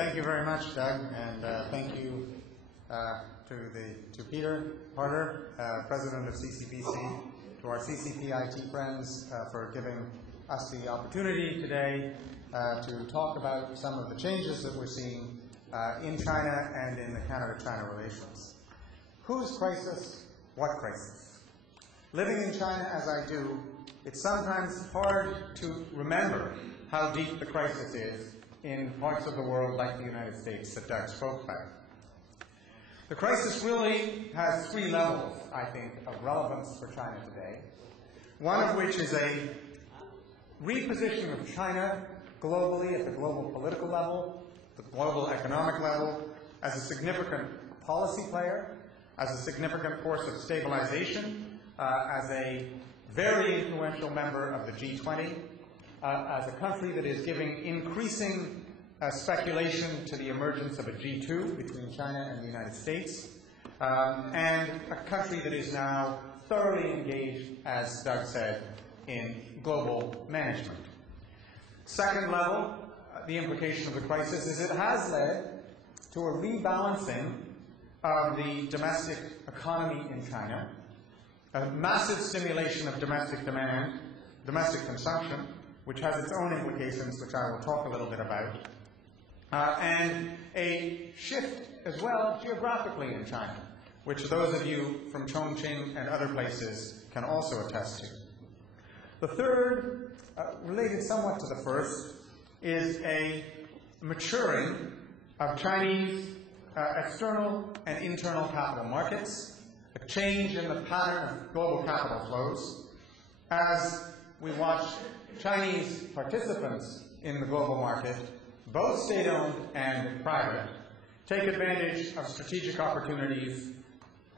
Thank you very much, Doug, and thank you to Peter Harder, President of CCBC, to our CCPIT friends for giving us the opportunity today to talk about some of the changes that we're seeing in China and in the Canada-China relations. Whose crisis? What crisis? Living in China as I do, it's sometimes hard to remember how deep the crisis is in parts of the world like the United States that Doug spoke about. The crisis really has three levels, I think, of relevance for China today, one of which is a repositioning of China globally at the global political level, the global economic level, as a significant policy player, as a significant force of stabilization, as a very influential member of the G20, as a country that is giving increasing speculation to the emergence of a G2 between China and the United States, and a country that is now thoroughly engaged, as Doug said, in global management. Second level, the implication of the crisis is it has led to a rebalancing of the domestic economy in China, a massive stimulation of domestic demand, domestic consumption, which has its own implications, which I will talk a little bit about, and a shift as well geographically in China, which those of you from Chongqing and other places can also attest to. The third, related somewhat to the first, is a maturing of Chinese external and internal capital markets, a change in the pattern of global capital flows, as we watch Chinese participants in the global market, both state-owned and private, take advantage of strategic opportunities,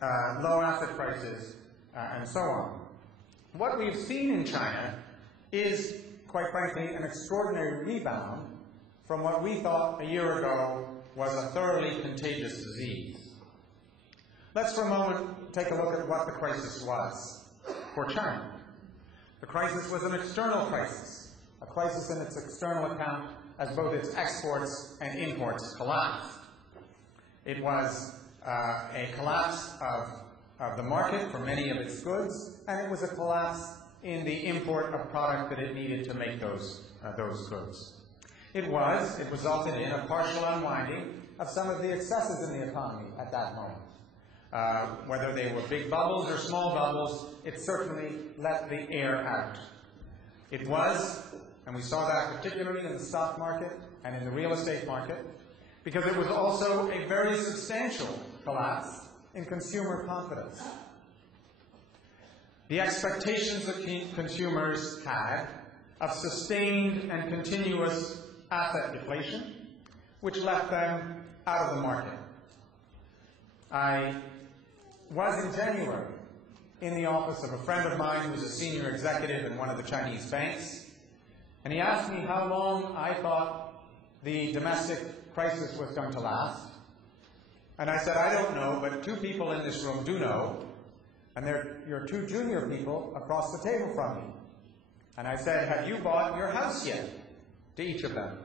low asset prices, and so on. What we've seen in China is, quite frankly, an extraordinary rebound from what we thought a year ago was a thoroughly contagious disease. Let's for a moment take a look at what the crisis was for China. The crisis was an external crisis, a crisis in its external account as both its exports and imports collapsed. It was a collapse of the market for many of its goods, and it was a collapse in the import of product that it needed to make those goods. It resulted in a partial unwinding of some of the excesses in the economy at that moment. Whether they were big bubbles or small bubbles, it certainly let the air out. It was, and we saw that particularly in the stock market and in the real estate market, because it was also a very substantial collapse in consumer confidence. The expectations that consumers had of sustained and continuous asset deflation, which left them out of the market. I was in January in the office of a friend of mine who's a senior executive in one of the Chinese banks, and he asked me how long I thought the domestic crisis was going to last. And I said, I don't know, but two people in this room do know, and you're two junior people across the table from me. And I said, have you bought your house yet? To each of them.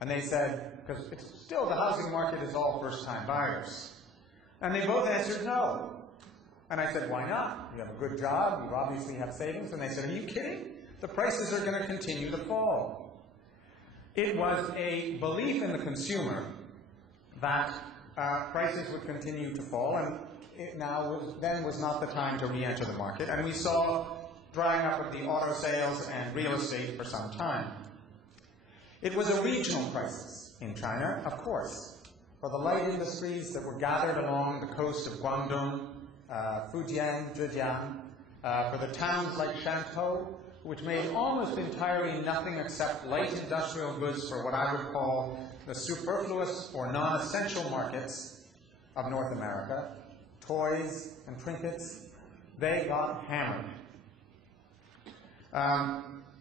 And they said, because it's still the housing market is all first-time buyers. And they both answered no. And I said, why not? You have a good job, you obviously have savings. And they said, are you kidding? The prices are going to continue to fall. It was a belief in the consumer that prices would continue to fall, and then was not the time to re-enter the market. And we saw drying up of the auto sales and real estate for some time. It was a regional crisis in China, of course, for the light industries that were gathered along the coast of Guangdong, Fujian, Zhejiang, for the towns like Shantou, which made almost entirely nothing except light industrial goods for what I would call the superfluous or non-essential markets of North America, toys and trinkets. They got hammered.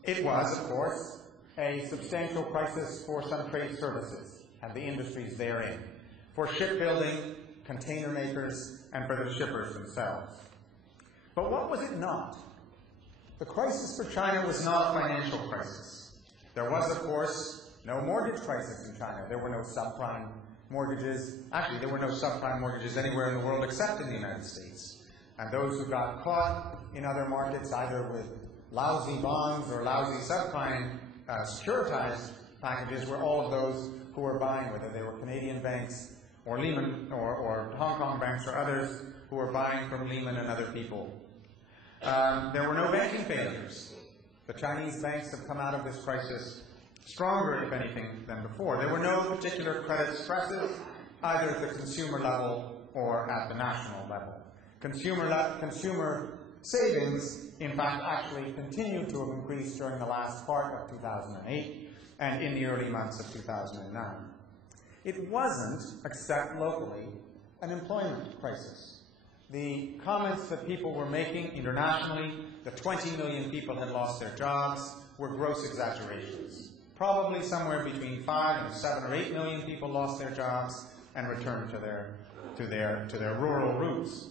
It was, of course, a substantial crisis for some trade services and the industries therein, for shipbuilding, container makers, and for the shippers themselves. But what was it not? The crisis for China was not a financial crisis. There was, of course, no mortgage crisis in China. There were no subprime mortgages. Actually, there were no subprime mortgages anywhere in the world except in the United States. And those who got caught in other markets, either with lousy bonds or lousy subprime securitized packages, were all of those who were buying, whether they were Canadian banks or Lehman or Hong Kong banks or others who were buying from Lehman and other people. There were no banking failures. The Chinese banks have come out of this crisis stronger, if anything, than before. There were no particular credit stresses, either at the consumer level or at the national level. Consumer savings, in fact, actually continued to have increased during the last part of 2008 and in the early months of 2009. It wasn't, except locally, an employment crisis. The comments that people were making internationally, that 20 million people had lost their jobs, were gross exaggerations. Probably somewhere between 5 and 7 or 8 million people lost their jobs and returned to their rural roots.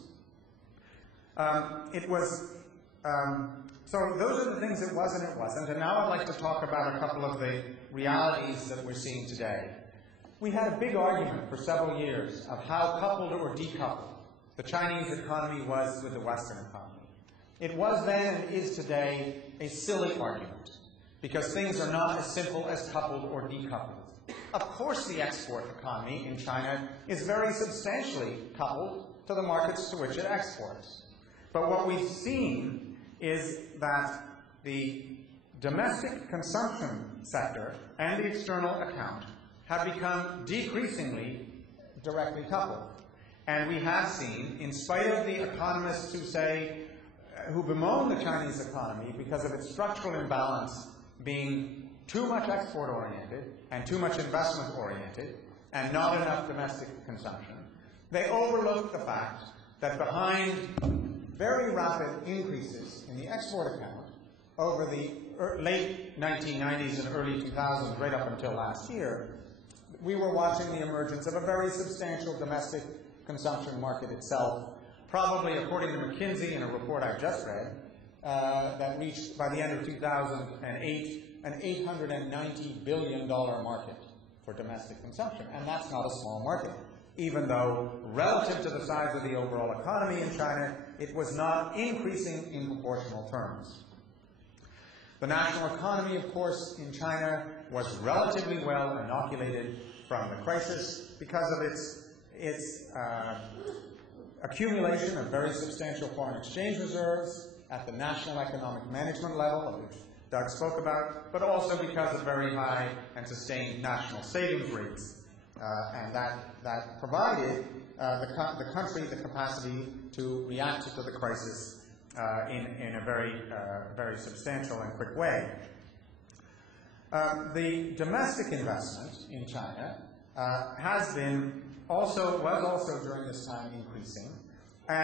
So those are the things it was and it wasn't. And now I'd like to talk about a couple of the realities that we're seeing today. We had a big argument for several years of how coupled or decoupled the Chinese economy was with the Western economy. It was then and is today a silly argument, because things are not as simple as coupled or decoupled. Of course, the export economy in China is very substantially coupled to the markets to which it exports. But what we've seen is that the domestic consumption sector and the external account have become decreasingly directly coupled. And we have seen, in spite of the economists who bemoan the Chinese economy because of its structural imbalance being too much export-oriented and too much investment-oriented and not enough domestic consumption, they overlook the fact that behind very rapid increases in the export account over the late 1990s and early 2000s, right up until last year, we were watching the emergence of a very substantial domestic consumption market itself, probably, according to McKinsey in a report I've just read, that reached, by the end of 2008, an $890 billion market for domestic consumption. And that's not a small market, even though, relative to the size of the overall economy in China, it was not increasing in proportional terms. The national economy, of course, in China was relatively well inoculated from the crisis because of its accumulation of very substantial foreign exchange reserves at the national economic management level, of which Doug spoke about, but also because of very high and sustained national savings rates. And that provided the country the capacity to react to the crisis in a very substantial and quick way. The domestic investment in China was also during this time increasing,